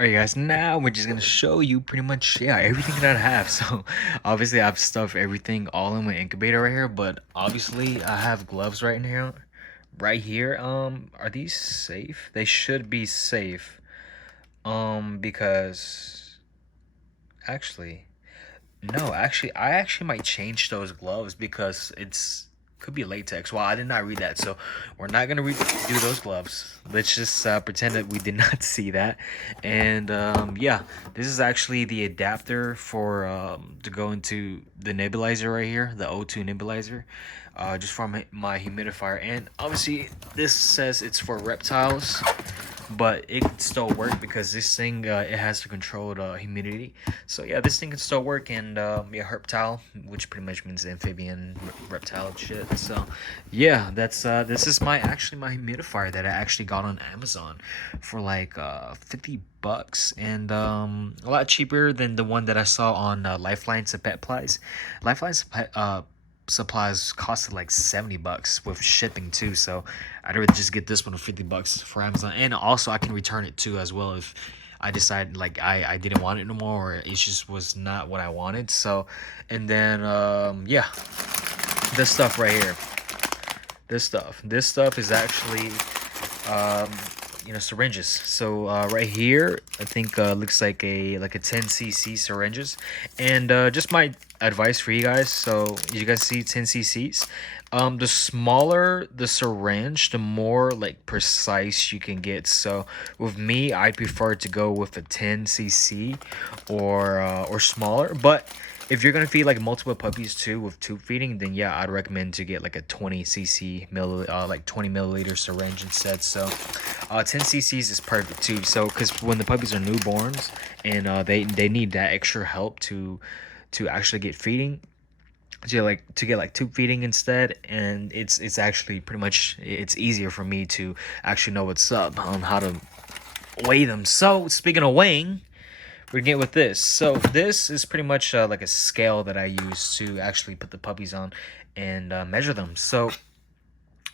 Alright guys, now we're just gonna show you pretty much, yeah, everything that I have. So obviously I've stuffed everything all in my incubator right here, but obviously I have gloves right in here. Right here. Are these safe? They should be safe. Because actually, no, actually I actually might change those gloves because it's could be latex. Well, I did not read that, so we're not gonna do those gloves. Let's just pretend that we did not see that. And yeah, this is actually the adapter for to go into the nebulizer right here, the O2 nebulizer, just for my humidifier. And obviously, this says it's for reptiles, but it can still work because this thing it has to control the humidity. So yeah, this thing can still work. And yeah, herptile, which pretty much means amphibian reptile shit. So yeah, that's this is my humidifier that I actually got on Amazon for like 50 bucks, and a lot cheaper than the one that I saw on Lifeline Supplies. Lifeline supplies costed like 70 bucks with shipping too, so I'd rather just get this one for 50 bucks for Amazon. And also I can return it too as well if I decide like I didn't want it no more, or it just was not what I wanted. So and then yeah, this stuff right here, this stuff is actually um syringes. So right here I think looks like a 10 cc syringes. And just my advice for you guys, so you guys see 10 cc's, the smaller the syringe, the more like precise you can get. So with me, I prefer to go with a 10 cc or smaller. But if you're gonna feed like multiple puppies too with tube feeding, then yeah, I'd recommend to get like a 20 cc like 20 milliliter syringe instead. So 10 cc's is perfect too. So because when the puppies are newborns and they need that extra help to actually get feeding, to get like tube feeding instead. And it's actually pretty much, it's easier for me to actually know what's up on how to weigh them. So speaking of weighing, we're getting with this. So this is pretty much like a scale that I use to actually put the puppies on and measure them. So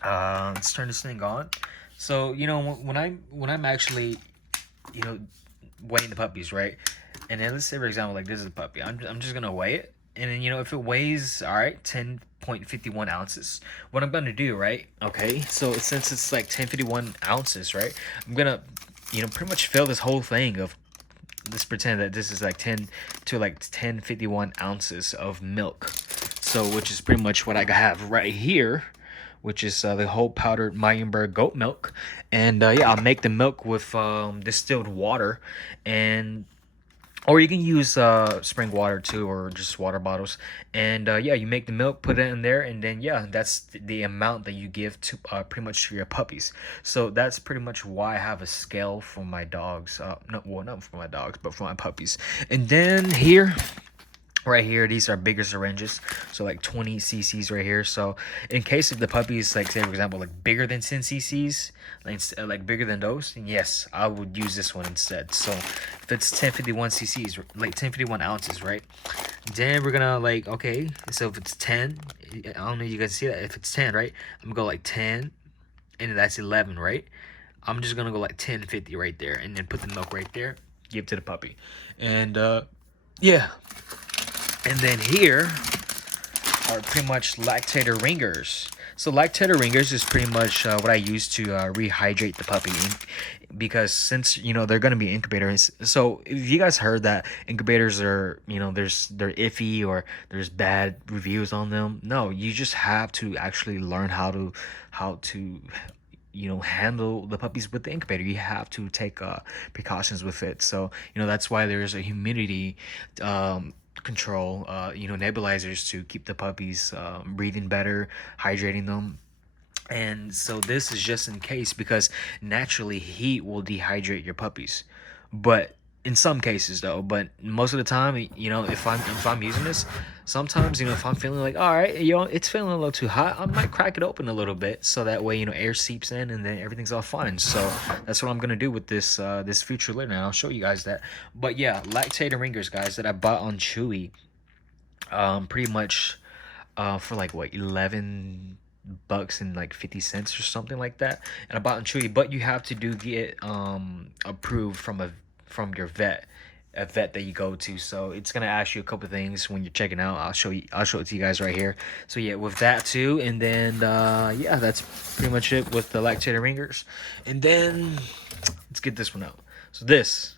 let's turn this thing on. So when I'm actually weighing the puppies, right? And then let's say for example, like this is a puppy. I'm just gonna weigh it, and then if it weighs, all right, 10.51 ounces. What I'm gonna do, right? Okay, so since it's like 10.51 ounces, right? I'm gonna pretty much fill this whole thing of, let's pretend that this is like 10.51 ounces of milk. So which is pretty much what I have right here, which is the whole powdered Meyenberg goat milk. And yeah, I'll make the milk with distilled water. And or you can use spring water too, or just water bottles. And yeah, you make the milk, put it in there, and then yeah, that's the amount that you give to pretty much to your puppies. So that's pretty much why I have a scale for my dogs. No, well, not for my dogs, but for my puppies. And then here, right here, these are bigger syringes, so like 20 cc's right here. So in case if the puppy is like, say for example, like bigger than 10 cc's, like bigger than those, then yes, I would use this one instead. So if it's 10.51 cc's, like 10.51 ounces, right? Then we're gonna like, okay, so if it's 10, I don't know if you guys see that. If it's 10, right, I'm gonna go like 10, and that's 11, right? I'm just gonna go like 10.50 right there, and then put the milk right there, give to the puppy. And yeah. And then here are pretty much Lactated ringers. So Lactated ringers is pretty much what I use to rehydrate the puppy, because since they're gonna be incubators. So if you guys heard that incubators are they're iffy, or there's bad reviews on them, no, you just have to actually learn how to handle the puppies with the incubator. You have to take precautions with it. So that's why there's a humidity control, nebulizers to keep the puppies breathing better, hydrating them. And so this is just in case, because naturally heat will dehydrate your puppies. But in some cases though, but most of the time, if I'm using this, sometimes if I'm feeling like, all right, it's feeling a little too hot, I might crack it open a little bit, so that way air seeps in, and then everything's all fine. So that's what I'm gonna do with this this future litter, and I'll show you guys that. But yeah, Lactated ringers, guys, that I bought on Chewy, pretty much for like what, 11 bucks and like 50 cents or something like that. And I bought on Chewy, but you have to get approved from a from your vet, a vet that you go to. So it's gonna ask you a couple things when you're checking out. I'll show it to you guys right here. So yeah, with that too, and then yeah, that's pretty much it with the lactated ringers. And then let's get this one out. So this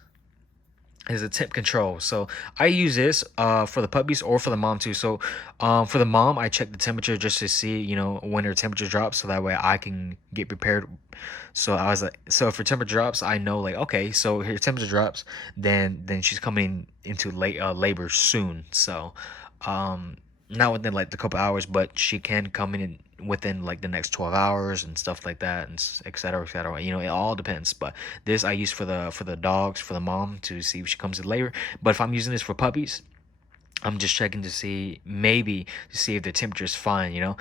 is a temp control. So I use this for the puppies or for the mom too. So for the mom, I check the temperature just to see, you know, when her temperature drops, so that way I can get prepared. So I was like, so if her temperature drops, I know like, okay, so her temperature drops, then she's coming into labor soon. So not within like the couple hours, but she can come in within like the next 12 hours and stuff like that, and etc etc, you know, it all depends. But this I use for the dogs, for the mom, to see if she comes in labor. But if I'm using this for puppies, I'm just checking to see, maybe to see if the temperature is fine, you know,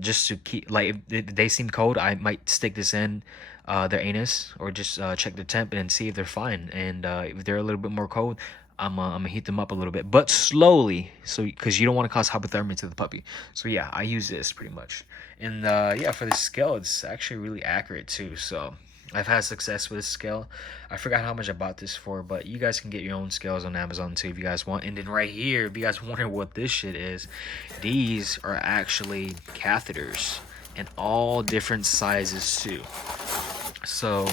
just to keep, like, if they seem cold, I might stick this in their anus, or just check the temp and see if they're fine. And if they're a little bit more cold, I'm gonna heat them up a little bit, but slowly, so because you don't want to cause hypothermia to the puppy. So yeah, I use this pretty much. And yeah, for the scale, it's actually really accurate too. So I've had success with this scale. I forgot how much I bought this for, but you guys can get your own scales on Amazon too if you guys want. And then right here, if you guys wonder what this shit is, these are actually catheters in all different sizes too. So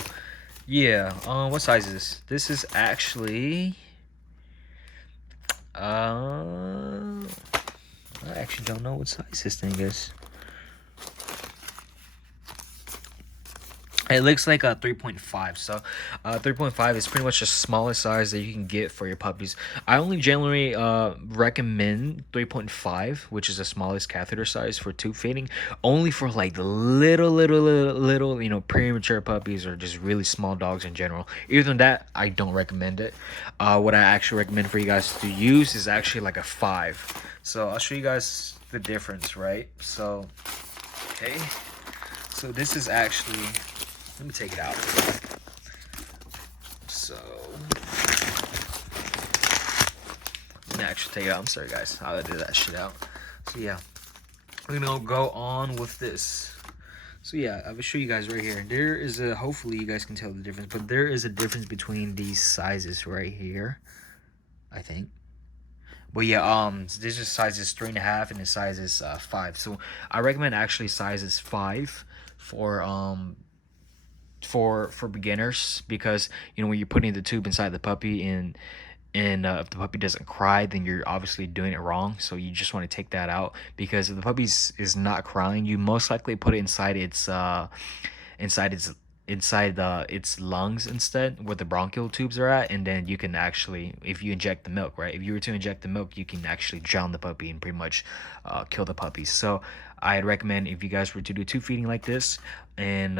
yeah, what size is this? This is actually I actually don't know what size this thing is. It looks like a 3.5. So 3.5 is pretty much the smallest size that you can get for your puppies. I only generally recommend 3.5, which is the smallest catheter size for tube feeding, only for like the little, you know, premature puppies, or just really small dogs in general. Other than that, I don't recommend it. What I actually recommend for you guys to use is actually like a 5. So I'll show you guys the difference, right? So okay, so this is actually, let me take it out. So let me actually take it out. I'm sorry guys, I'll edit that shit out. So yeah, we're gonna go on with this. So yeah, I will show you guys right here. There is a, hopefully you guys can tell the difference, but there is a difference between these sizes right here, I think. But yeah, this is sizes 3.5 and the size is 5. So I recommend actually sizes 5 for beginners, because you know, when you're putting the tube inside the puppy, and if the puppy doesn't cry, then you're obviously doing it wrong. So you just want to take that out, because if the puppy is not crying, you most likely put it inside its its lungs instead, where the bronchial tubes are at. And then you can actually, if you inject the milk, right, if you were to inject the milk, you can actually drown the puppy and pretty much kill the puppy. So I'd recommend, if you guys were to do tube feeding like this, and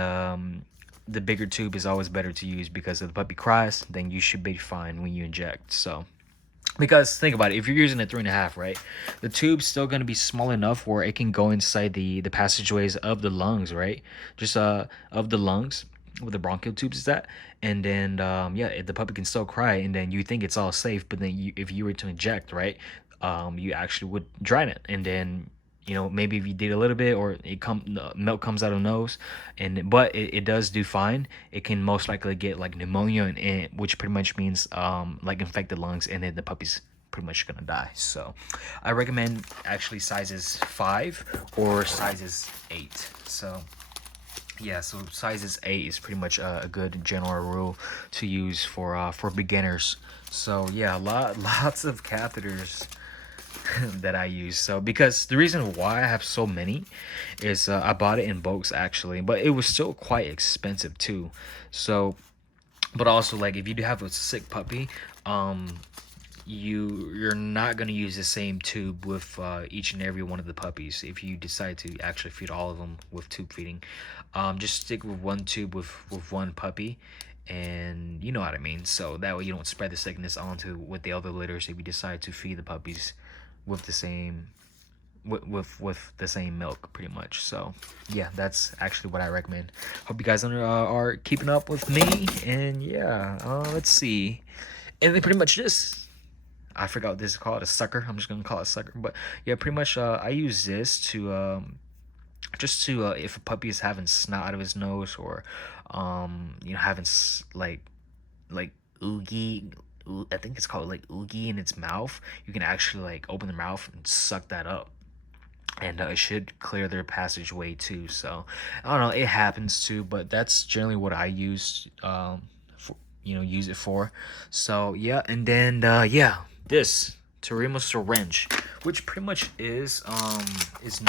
the bigger tube is always better to use, because if the puppy cries, then you should be fine when you inject. So because think about it, if you're using a 3.5, right, the tube's still going to be small enough where it can go inside the passageways of the lungs, right, just of the lungs where the bronchial tubes is at. And then yeah, if the puppy can still cry, and then you think it's all safe, but then if you were to inject, right, you actually would drown it. And then, you know, maybe if you did a little bit, or milk comes out of the nose, but it does do fine, it can most likely get like pneumonia, and which pretty much means like infected lungs, and then the puppy's pretty much gonna die. So I recommend actually sizes 5 or sizes 8. So yeah, so sizes 8 is pretty much a good general rule to use for beginners. So yeah, lots of catheters that I use. So because the reason why I have so many is I bought it in bulks actually, but it was still quite expensive too. So, but also, like, if you do have a sick puppy, you're not going to use the same tube with each and every one of the puppies. If you decide to actually feed all of them with tube feeding, just stick with one tube with one puppy, and you know what I mean. So that way you don't spread the sickness onto with the other litters if you decide to feed the puppies with the same with the same milk, pretty much. So yeah, that's actually what I recommend. Hope you guys are keeping up with me. And yeah, let's see. And then pretty much this, I forgot what this is called, a sucker. I'm just gonna call it a sucker. But yeah, pretty much I use this to just to if a puppy is having snot out of his nose, or you know, having like oogie, I think it's called like oogie in its mouth. You can actually like open the mouth and suck that up, and it should clear their passageway too. So I don't know, it happens too, but that's generally what I use, for, use it for. So yeah, and then yeah, this Terimo syringe, which pretty much is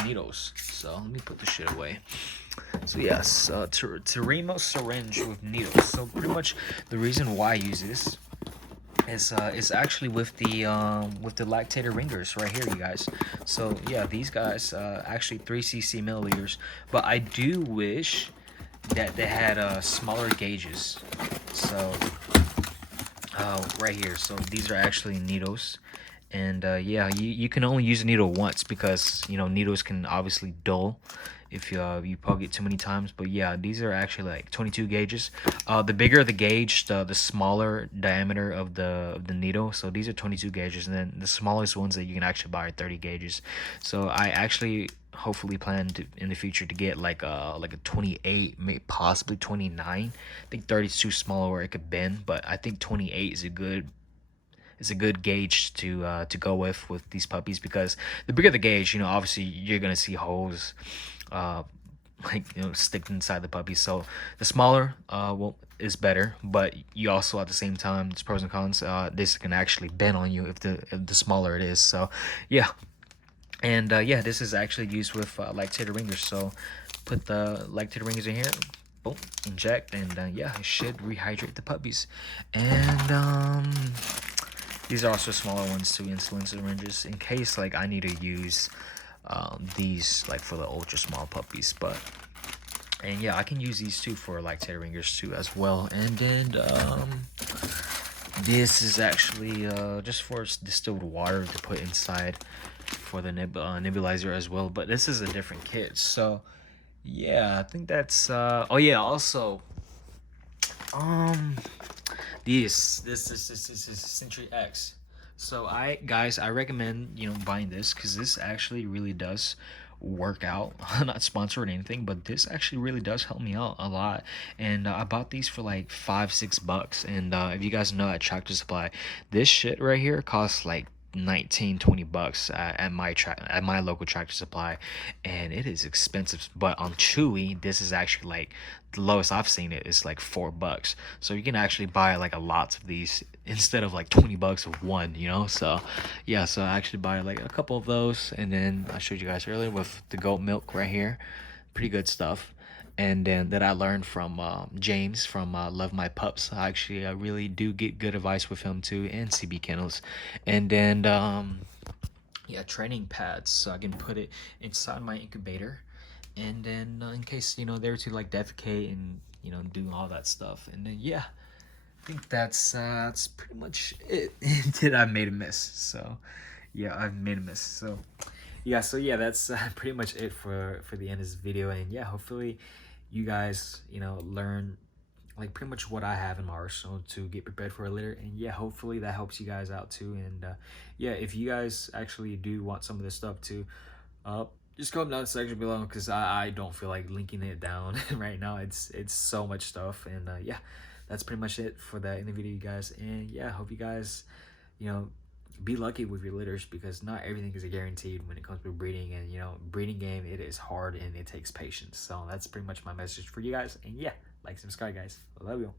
needles. So let me put this shit away. So yes, Terimo syringe with needles. So pretty much the reason why I use this is actually with the Lactated ringers right here, you guys. So yeah, these guys actually 3cc milliliters, but I do wish that they had smaller gauges. So right here, so these are actually needles, and yeah, you can only use a needle once because needles can obviously dull if you poke it too many times. But yeah, these are actually like 22 gauges. The bigger the gauge, the smaller diameter of the needle. So these are 22 gauges, and then the smallest ones that you can actually buy are 30 gauges. So I actually hopefully plan to in the future to get like a 28, maybe possibly 29. I think 30 is too small where it could bend, but I think 28 is a good gauge to go with these puppies, because the bigger the gauge, obviously you're gonna see holes uh like stick inside the puppy. So the smaller well is better, but you also at the same time, there's pros and cons. This can actually bend on you if the smaller it is. So yeah, and yeah, this is actually used with lactated ringers. So put the lactated ringers in here, boom, inject, and yeah, it should rehydrate the puppies. And these are also smaller ones too, insulin syringes, in case like I need to use these like for the ultra small puppies. And yeah, I can use these too for lactated ringers too as well. And then this is actually just for distilled water to put inside for the nebulizer as well. But this is a different kit. So yeah, I think that's oh yeah, also this is Century X. So I recommend buying this, because this actually really does work out. I'm not sponsored or anything, but this actually really does help me out a lot. And I bought these for like $5-6, and if you guys know at Tractor Supply, this shit right here costs like 19-20 bucks at my local Tractor Supply, and it is expensive. But on Chewy, this is actually like the lowest I've seen it is like $4. So you can actually buy like a lot of these instead of like 20 bucks of one, so yeah, so I actually buy like a couple of those. And then I showed you guys earlier with the goat milk right here, pretty good stuff. And then that I learned from James from Love My Pups. I really do get good advice with him too, and CB Kennels. And then yeah, training pads, so I can put it inside my incubator, and then in case they were to like defecate and do all that stuff. And then yeah, I think that's pretty much it. Did I made a miss? So yeah, I've made a miss. So yeah, that's pretty much it for the end of this video. And yeah, hopefully you guys learn like pretty much what I have in my arsenal to get prepared for a litter. And yeah, hopefully that helps you guys out too. And yeah, if you guys actually do want some of this stuff too, just comment down in the section below, because I don't feel like linking it down right now. It's so much stuff. And yeah, that's pretty much it for that in the video, you guys. And yeah, hope you guys be lucky with your litters, because not everything is a guaranteed when it comes to breeding. And breeding game, it is hard and it takes patience. So that's pretty much my message for you guys. And yeah, like, subscribe, guys. I love you.